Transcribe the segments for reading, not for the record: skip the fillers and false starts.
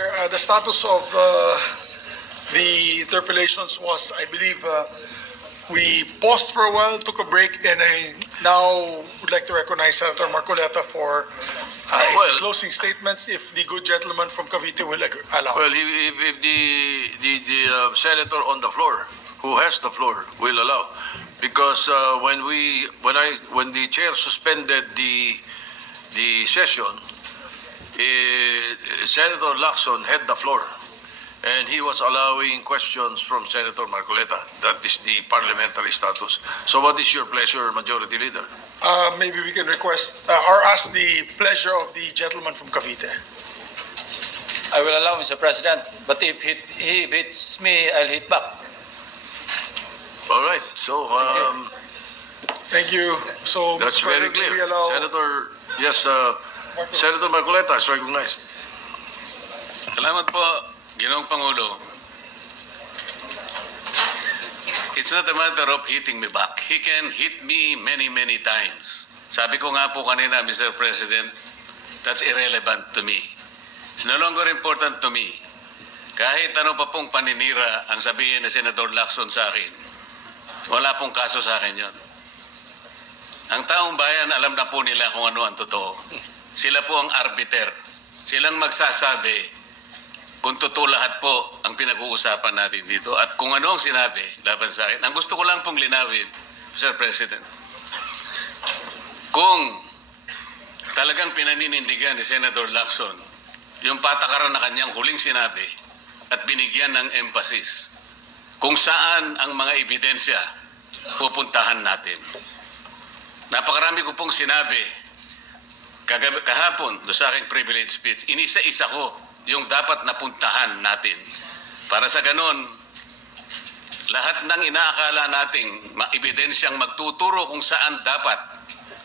The status of the interpellations was, I believe, we paused for a while, took a break, and I now would like to recognize Senator Marcoleta for his closing statements, if the good gentleman from Cavite will allow. Well, if the senator on the floor, who has the floor, will allow, because when the chair suspended the session, Senator Lacson had the floor, and he was allowing questions from Senator Marcoleta. That is the parliamentary status. So, what is your pleasure, Majority Leader? Maybe we can request or ask the pleasure of the gentleman from Cavite. I will allow, Mr. President, but if he hits me, I'll hit back. All right. So, Thank you. So, that's Mr. very President, clear. we allow... Senator, yes, Senator Marcoleta is recognized. Salamat po, Ginoong Pangulo. It's not a matter of hitting me back. He can hit me many, many times. Sabi ko nga po kanina, Mr. President, that's irrelevant to me. It's no longer important to me. Kahit ano pa pong paninira ang sabihin ni Senator Lacson sa akin, wala pong kaso sa akin yon. Ang taong bayan, alam na po nila kung ano ang totoo. Sila po ang arbiter. Silang magsasabi kung totoo lahat po ang pinag-uusapan natin dito at kung ano ang sinabi laban sa akin. Ang gusto ko lang pong linawin, Mr. President, kung talagang pinaninindigan ni Senator Lacson yung patakaran na kanyang huling sinabi at binigyan ng emphasis kung saan ang mga ebidensya pupuntahan natin. Napakarami ko pong sinabi kahapon do sa aking privilege speech, inisa-isa ko yung dapat napuntahan natin. Para sa ganon, lahat ng inaakala nating ebidensyang magtuturo kung saan dapat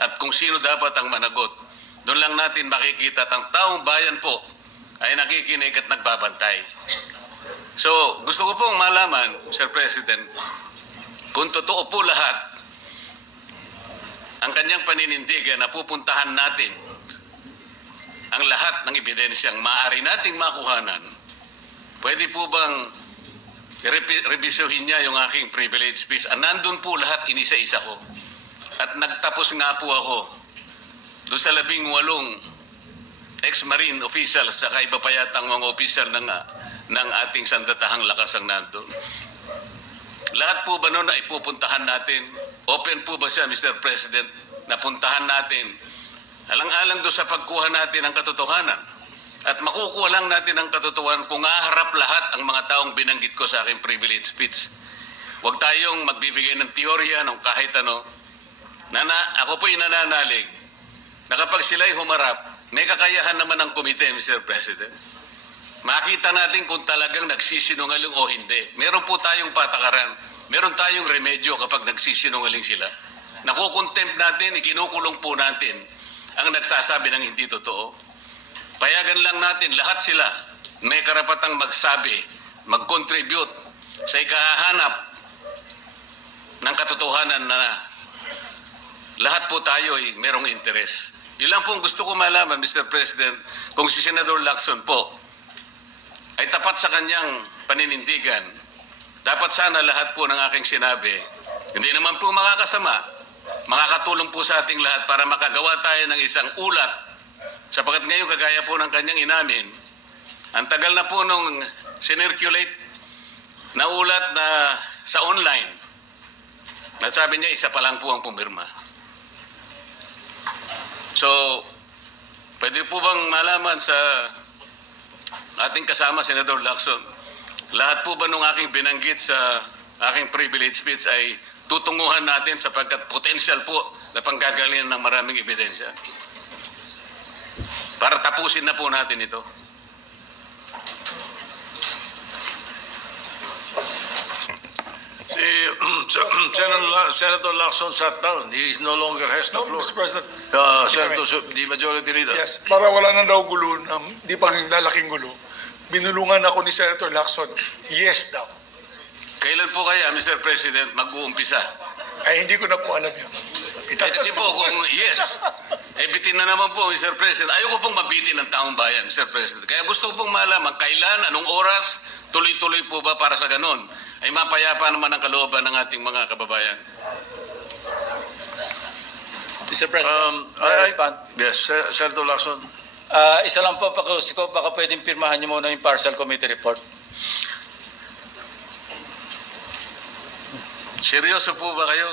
at kung sino dapat ang managot, doon lang natin makikita at ang taong bayan po ay nakikinig at nagbabantay. So, gusto ko pong malaman, Sir President, kung totoo po lahat ang kanyang paninindigan na pupuntahan natin ang lahat ng ebidensyang maaari nating makuhanan, pwede po bang revisiohin niya yung aking privilege speech? Nandun po lahat, inisa-isa ko. At nagtapos nga po ako doon sa 18 ex-marine officials saka iba pa yatang mga official ng ating sandatahang lakas ang nandun. Lahat po ba noon ay pupuntahan natin? Open po ba siya, Mr. President, na puntahan natin? Alang-alang doon sa pagkuha natin ng katotohanan. At makukuha lang natin ang katotohanan kung haharap lahat ang mga taong binanggit ko sa aking privilege speech. Huwag tayong magbibigay ng teorya ng kahit ano. Ako po'y nananalig na kapag sila'y humarap, may kakayahan naman ng komite, Mr. President. Makita natin kung talagang nagsisinungaling o hindi. Meron po tayong patakaran. Meron tayong remedyo kapag nagsisinungaling sila. Nakukontempt natin, ikinukulong po natin ang nagsasabi ng hindi totoo. Payagan lang natin, lahat sila may karapatang magsabi, mag-contribute sa ikahanap ng katotohanan na lahat po tayo ay merong interes. Yun lang po gusto ko malaman, Mr. President, kung si Senator Lacson po ay tapat sa kanyang paninindigan, dapat sana lahat po ng aking sinabi, hindi naman po makakasama, makakatulong po sa ating lahat para makagawa tayo ng isang ulat. Sapagkat ngayon, kagaya po ng kanyang inamin, ang tagal na po nung sinirculate na ulat na sa online, at sabi niya, isa pa lang po ang pumirma. So, pwede po bang malaman sa ating kasama, Senator Lacson, lahat po ba nung aking binanggit sa aking privilege speech ay tutunguhan natin sapagkat potential po na panggagalingan ng maraming ebidensya? Para tapusin na po natin ito. Senator Lacson sat down. He no longer has the No, floor. Mr. President. Senator, the Majority Leader. Yes, para wala na daw gulo, di pa nalaking gulo. Binulungan ako ni Senator Lacson. Yes daw. Kailan po kaya, Mr. President, mag-uumpisa? Ay, hindi ko na po alam yun. Kasi po, kung yes, bitin na naman po, Mr. President. Ayoko pong mabitin ng taong bayan, Mr. President. Kaya gusto ko pong malaman kailan, anong oras, tuloy-tuloy po ba para sa ganun? Ay mapayapa naman ang kalooban ng ating mga kababayan. Mr. President, may I respond? Yes, Senator Lacson. Isa lang po, baka pwedeng pirmahan niyo muna yung partial committee report. Seryoso po ba kayo?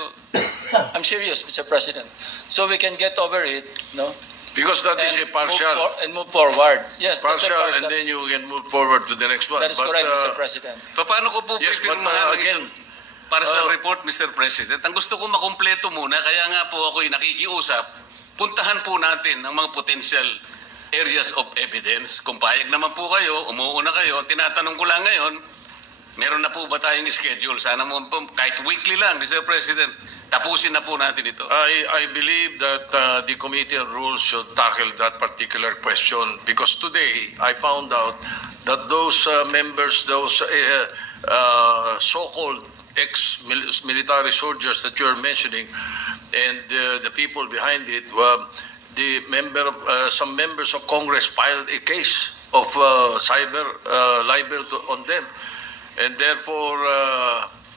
I'm serious, Mr. President. So we can get over it, no? Because that is a partial. And move forward. Yes, that's a Partial, and then you can move forward to the next one. That is correct, Mr. President. Paano ko po Yes, but, pipirmahan again, para sa report, Mr. President? Ang gusto ko makumpleto muna, kaya nga po ako'y nakikiusap, puntahan po natin ang mga potential areas of evidence. Kung payag naman po kayo, umuuna kayo, tinatanong ko lang ngayon, meron na po ba tayong schedule? Sana mo po, kahit weekly lang, Mr. President, tapusin na po natin ito. I believe that the Committee on Rules should tackle that particular question because today I found out that those members, those so-called ex-military soldiers that you're mentioning and the people behind it, some members of Congress filed a case of cyber libel on them. And therefore,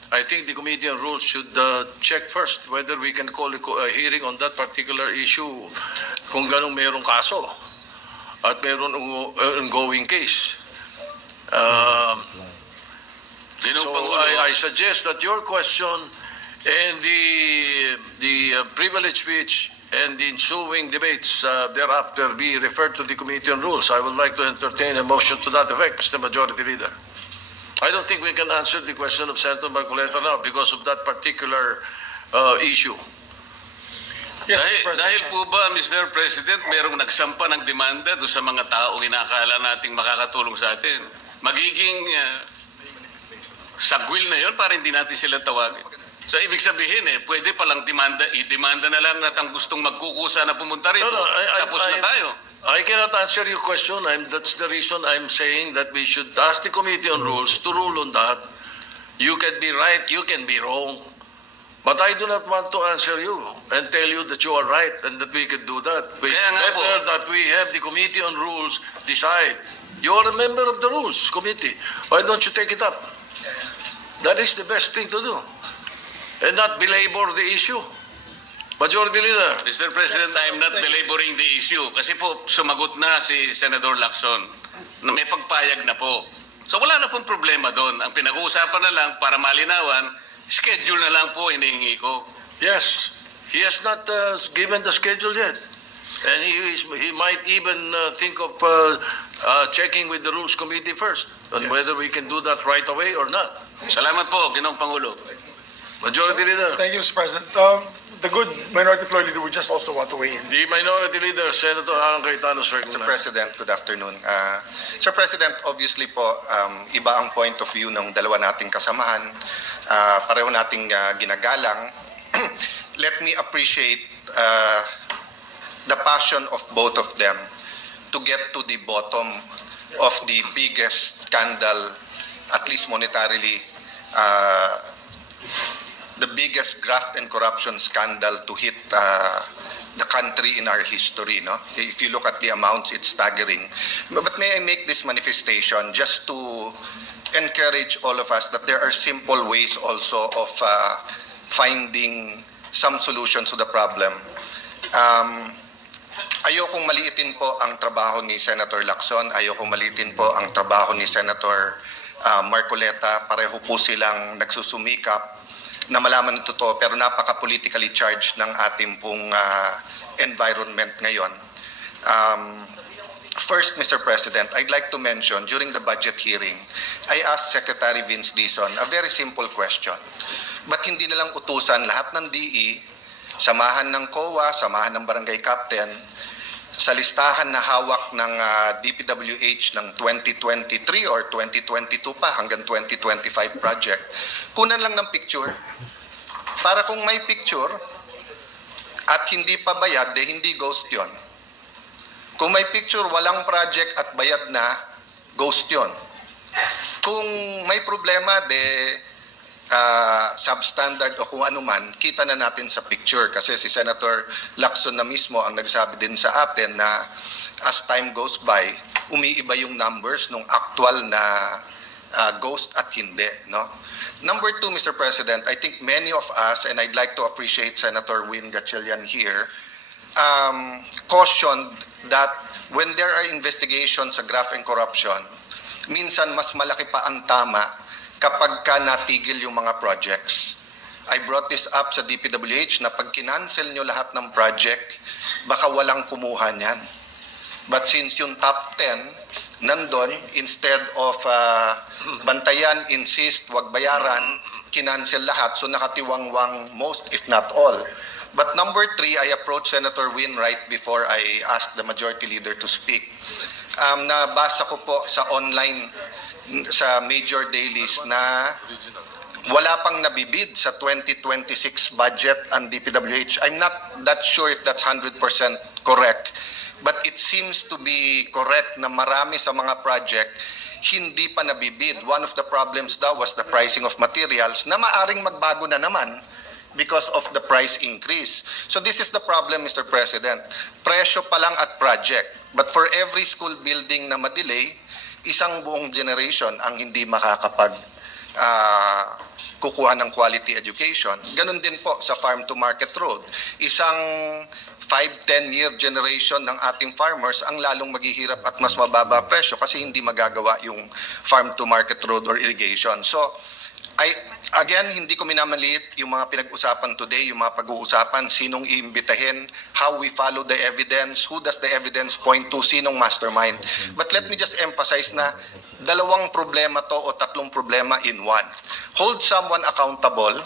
I think the Committee on Rules should check first whether we can call a hearing on that particular issue kung ganong mayroong kaso at mayroong ongoing case. So I suggest that your question and the privilege speech and the ensuing debates thereafter be referred to the Committee on Rules. I would like to entertain a motion to that effect, Mr. Majority Leader. I don't think we can answer the question of Senator Marcoleta now because of that particular issue. Yes, Mr. President. Dahil po ba, Mr. President, merong nagsampa ng demanda doon sa mga taong inakala nating makakatulong sa atin? Magiging sagwil na yon para hindi natin sila tawagin. So, ibig sabihin pwede palang i-demanda na lang at ang gustong magkukusa na pumunta rito. Tapos na tayo. I cannot answer your question. That's the reason I'm saying that we should ask the Committee on Rules to rule on that. You can be right, you can be wrong. But I do not want to answer you and tell you that you are right and that we can do that. It's Kaya nga po. better that we have the Committee on Rules decide. You are a member of the Rules Committee. Why don't you take it up? That is the best thing to do. And not belabor the issue. Majority Leader. Mr. President, I'm not belaboring the issue kasi po sumagot na si Senator Lacson na may pagpayag na po. So wala na pong problema doon. Ang pinag-uusapan na lang para malinawan, schedule na lang po hinihingi ko. Yes, he has not given the schedule yet. And he might even think of checking with the Rules Committee first on whether we can do that right away or not. Salamat po, Ginoong Pangulo. Majority Leader. Thank you, Mr. President. The good Minority Floor Leader would just also want to weigh in. The Minority Leader, Senator Alan Cayetano, is Mr. recognized. President, good afternoon. Sir President, obviously po, iba ang point of view ng dalawa nating kasamahan. Pareho nating ginagalang. Let me appreciate the passion of both of them to get to the bottom of the biggest scandal, at least monetarily, the biggest graft and corruption scandal to hit the country in our history. No? If you look at the amounts, it's staggering. But may I make this manifestation just to encourage all of us that there are simple ways also of finding some solutions to the problem. Ayokong maliitin po ang trabaho ni Senator Lacson. Ayokong maliitin po ang trabaho ni Senator Marcoleta. Pareho po silang nagsusumikap na malaman ng totoo pero napaka-politically charged ng ating pong environment ngayon. First, Mr. President, I'd like to mention during the budget hearing, I asked Secretary Vince Dizon a very simple question. Ba't hindi nalang utusan lahat ng DE, samahan ng COA, samahan ng barangay captain, sa listahan na hawak ng DPWH ng 2023 or 2022 pa hanggang 2025 project, kunan lang ng picture. Para kung may picture at hindi pa bayad, hindi ghost yon. Kung may picture, walang project at bayad na, ghost yon. Kung may problema, substandard o kung ano man, kita na natin sa picture. Kasi si Senator Lacson na mismo ang nagsabi din sa atin na as time goes by, umiiba yung numbers ng actual na ghost at hindi. No? Number two, Mr. President, I think many of us, and I'd like to appreciate Senator Win Gatchalian here, cautioned that when there are investigations sa graft and corruption, minsan mas malaki pa ang tama kapag ka natigil yung mga projects. I brought this up sa DPWH na pag kinancel nyo lahat ng project, baka walang kumuha niyan. But since yung top 10, nandun, instead of bantayan, insist, wag bayaran, kinancel lahat, so nakatiwangwang most, if not all. But number three, I approached Senator Win right before I asked the majority leader to speak. Nabasa ko po sa online, sa major dailies na wala pang nabibid sa 2026 budget ang DPWH. I'm not that sure if that's 100% correct, but it seems to be correct na marami sa mga project hindi pa nabibid. One of the problems daw was the pricing of materials na maaring magbago na naman because of the price increase. So this is the problem, Mr. President. Presyo pa lang at project. But for every school building na madelay, isang buong generation ang hindi makakapag kukuha ng quality education. Ganun din po sa farm to market road. Isang 5-10 year generation ng ating farmers ang lalong maghihirap at mas mababa presyo kasi hindi magagawa yung farm to market road or irrigation. So, again, hindi ko minamaliit yung mga pinag-usapan today, yung mga pag-uusapan, sinong iimbitahin, how we follow the evidence, who does the evidence point to, sinong mastermind. But let me just emphasize na dalawang problema to o tatlong problema in one. Hold someone accountable,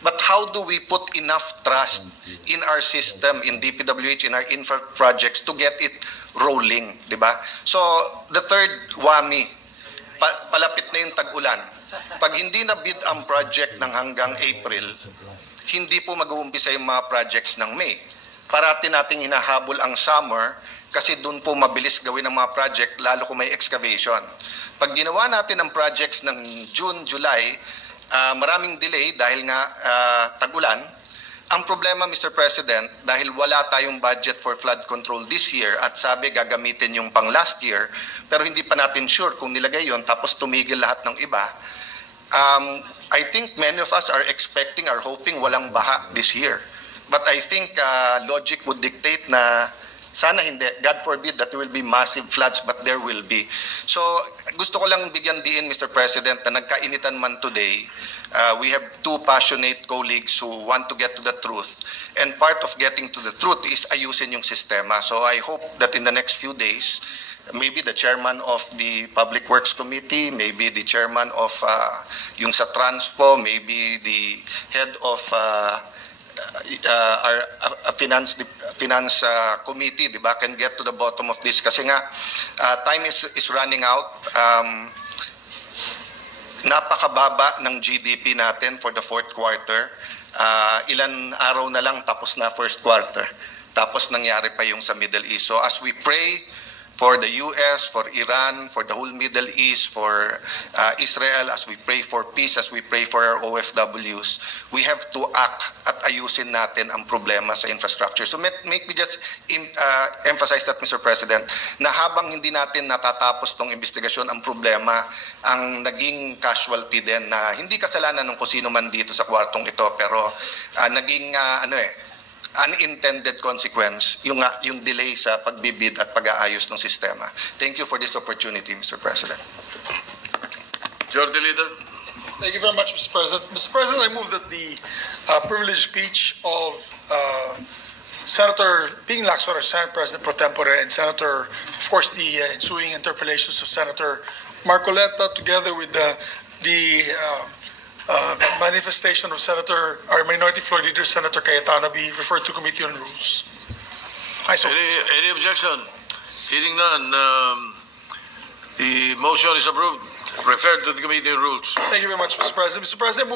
but how do we put enough trust in our system, in DPWH, in our infra projects to get it rolling, di ba? So, the third whammy, palapit na yung tag-ulan. Pag hindi na bid ang project ng hanggang April, hindi po mag-uumpisa yung mga projects ng May. Parati nating hinahabol ang summer kasi doon po mabilis gawin ang mga project lalo kung may excavation. Pag ginawa natin ang projects ng June, July, maraming delay dahil nga tag-ulan. Ang problema, Mr. President, dahil wala tayong budget for flood control this year at sabi gagamitin yung pang last year, pero hindi pa natin sure kung nilagay yon tapos tumigil lahat ng iba, I think many of us are expecting, are hoping walang baha this year. But I think logic would dictate na sana hindi. God forbid that there will be massive floods, but there will be. So gusto ko lang bigyan diin, Mr. President, na nagkainitan man today. We have two passionate colleagues who want to get to the truth. And part of getting to the truth is ayusin yung sistema. So I hope that in the next few days, maybe the chairman of the Public Works Committee, maybe the chairman of yung sa Transpo, maybe the head of our finance committee, di ba, can get to the bottom of this kasi nga time is running out. Napakababa ng GDP natin for the fourth quarter. Ilan araw na lang tapos na first quarter. Tapos nangyari pa yung sa Middle East. So as we pray for the US, for Iran, for the whole Middle East, for Israel, as we pray for peace, as we pray for our OFWs, we have to act at ayusin natin ang problema sa infrastructure. So make me just emphasize that, Mr. President, na habang hindi natin natatapos tong investigasyon, ang problema, ang naging casualty din na hindi kasalanan ng kung sino man dito sa kwartong ito, pero naging unintended consequence yung delay sa pagbibid at pag-aayos ng sistema. Thank you for this opportunity, Mr. President. Majority Leader. Thank you very much, Mr. President. Mr. President, I move that the privileged speech of Senator Ping Lacson, Senate President pro tempore, and Senator, of course, the ensuing interpellations of Senator Marcoleta, together with the manifestation of our Minority Floor Leader, Senator Cayetano, be referred to Committee on Rules. Any objection? Hearing none, the motion is approved. Referred to the Committee on Rules. Thank you very much, Mr. President. Mr. President,